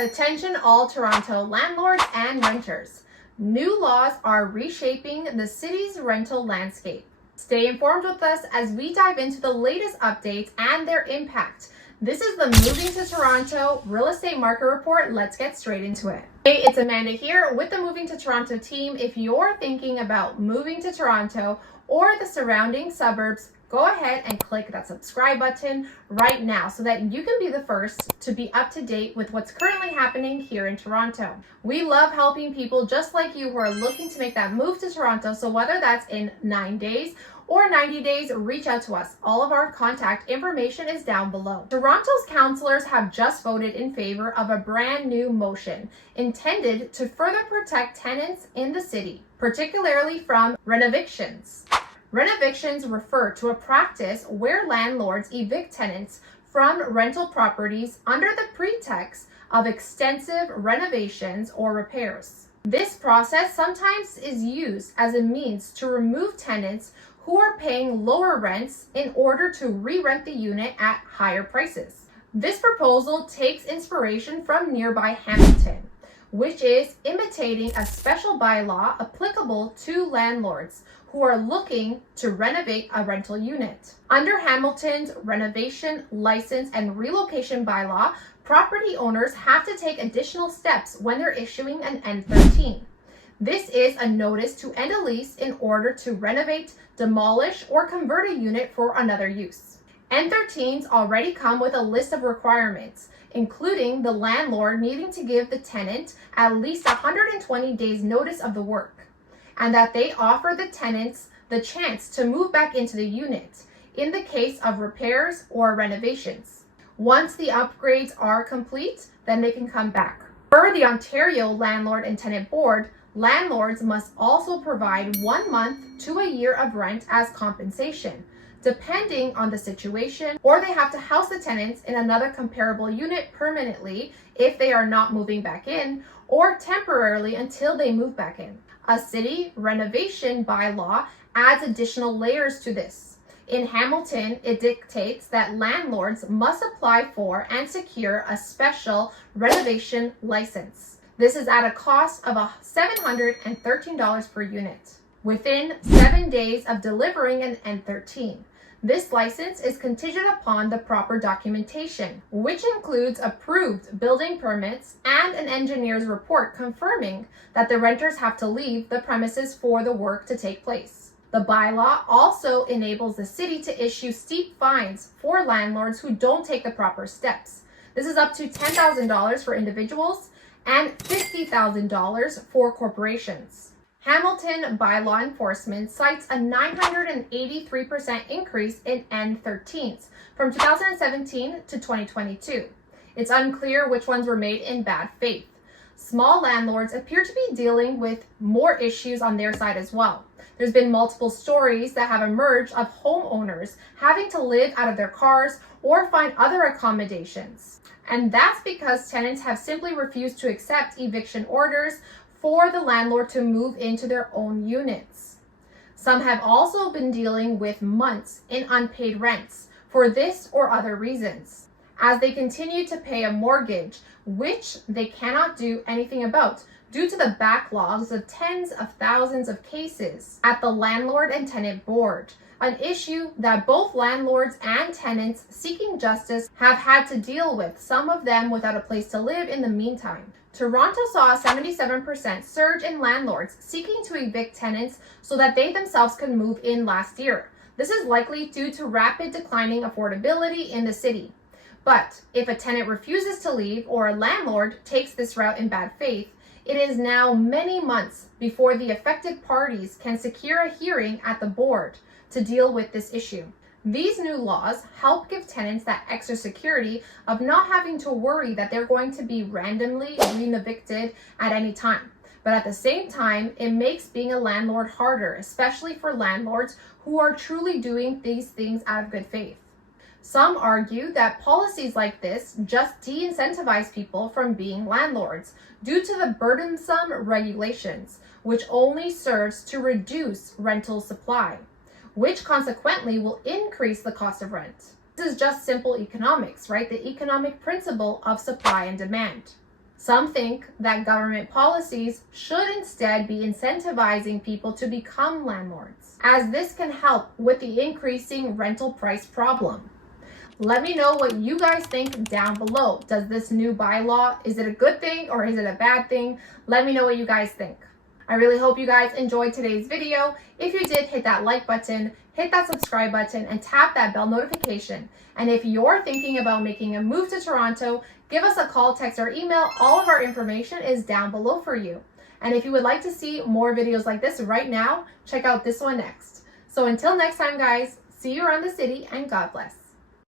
Attention all Toronto landlords and renters. New laws are reshaping the city's rental landscape. Stay informed with us as we dive into the latest updates and their impact. This is the Moving to Toronto Real Estate Market Report. Let's get straight into it. Hey, it's Amanda here with the Moving to Toronto team. If you're thinking about moving to Toronto or the surrounding suburbs, go ahead and click that subscribe button right now so that you can be the first to be up to date with what's currently happening here in Toronto. We love helping people just like you who are looking to make that move to Toronto. So whether that's in 9 days or 90 days, reach out to us. All of our contact information is down below. Toronto's councillors have just voted in favor of a brand new motion intended to further protect tenants in the city, particularly from renovictions. Renovictions refer to a practice where landlords evict tenants from rental properties under the pretext of extensive renovations or repairs. This process sometimes is used as a means to remove tenants who are paying lower rents in order to re-rent the unit at higher prices. This proposal takes inspiration from nearby Hamilton, which is imitating a special bylaw applicable to landlords who are looking to renovate a rental unit. Under Hamilton's renovation, license, and relocation bylaw, property owners have to take additional steps when they're issuing an N13. This is a notice to end a lease in order to renovate, demolish, or convert a unit for another use. N13s already come with a list of requirements, including the landlord needing to give the tenant at least 120 days notice of the work, and that they offer the tenants the chance to move back into the unit in the case of repairs or renovations. Once the upgrades are complete, then they can come back. Per the Ontario Landlord and Tenant Board, landlords must also provide 1 month to a year of rent as compensation, depending on the situation, or they have to house the tenants in another comparable unit permanently if they are not moving back in, or temporarily until they move back in. A city renovation bylaw adds additional layers to this. In Hamilton, it dictates that landlords must apply for and secure a special renovation license. This is at a cost of $713 per unit within 7 days of delivering an N13. This license is contingent upon the proper documentation, which includes approved building permits and an engineer's report confirming that the renters have to leave the premises for the work to take place. The bylaw also enables the city to issue steep fines for landlords who don't take the proper steps. This is up to $10,000 for individuals and $50,000 for corporations. Hamilton bylaw enforcement cites a 983% increase in N13s from 2017 to 2022. It's unclear which ones were made in bad faith. Small landlords appear to be dealing with more issues on their side as well. There's been multiple stories that have emerged of homeowners having to live out of their cars or find other accommodations. And that's because tenants have simply refused to accept eviction orders for the landlord to move into their own units. Some have also been dealing with months in unpaid rents for this or other reasons, as they continue to pay a mortgage, which they cannot do anything about due to the backlogs of tens of thousands of cases at the Landlord and Tenant Board, an issue that both landlords and tenants seeking justice have had to deal with, some of them without a place to live in the meantime. Toronto saw a 77% surge in landlords seeking to evict tenants so that they themselves can move in last year. This is likely due to rapid declining affordability in the city. But if a tenant refuses to leave or a landlord takes this route in bad faith, it is now many months before the affected parties can secure a hearing at the board to deal with this issue. These new laws help give tenants that extra security of not having to worry that they're going to be randomly re-evicted at any time. But at the same time, it makes being a landlord harder, especially for landlords who are truly doing these things out of good faith. Some argue that policies like this just de-incentivize people from being landlords due to the burdensome regulations, which only serves to reduce rental supply, which consequently will increase the cost of rent. This is just simple economics, right? The economic principle of supply and demand. Some think that government policies should instead be incentivizing people to become landlords, as this can help with the increasing rental price problem. Let me know what you guys think down below. Does this new bylaw, is it a good thing or is it a bad thing? Let me know what you guys think. I really hope you guys enjoyed today's video. If you did, hit that like button, hit that subscribe button, and tap that bell notification. And if you're thinking about making a move to Toronto, give us a call, text, or email. All of our information is down below for you. And if you would like to see more videos like this right now, check out this one next. So until next time, guys, see you around the city and God bless.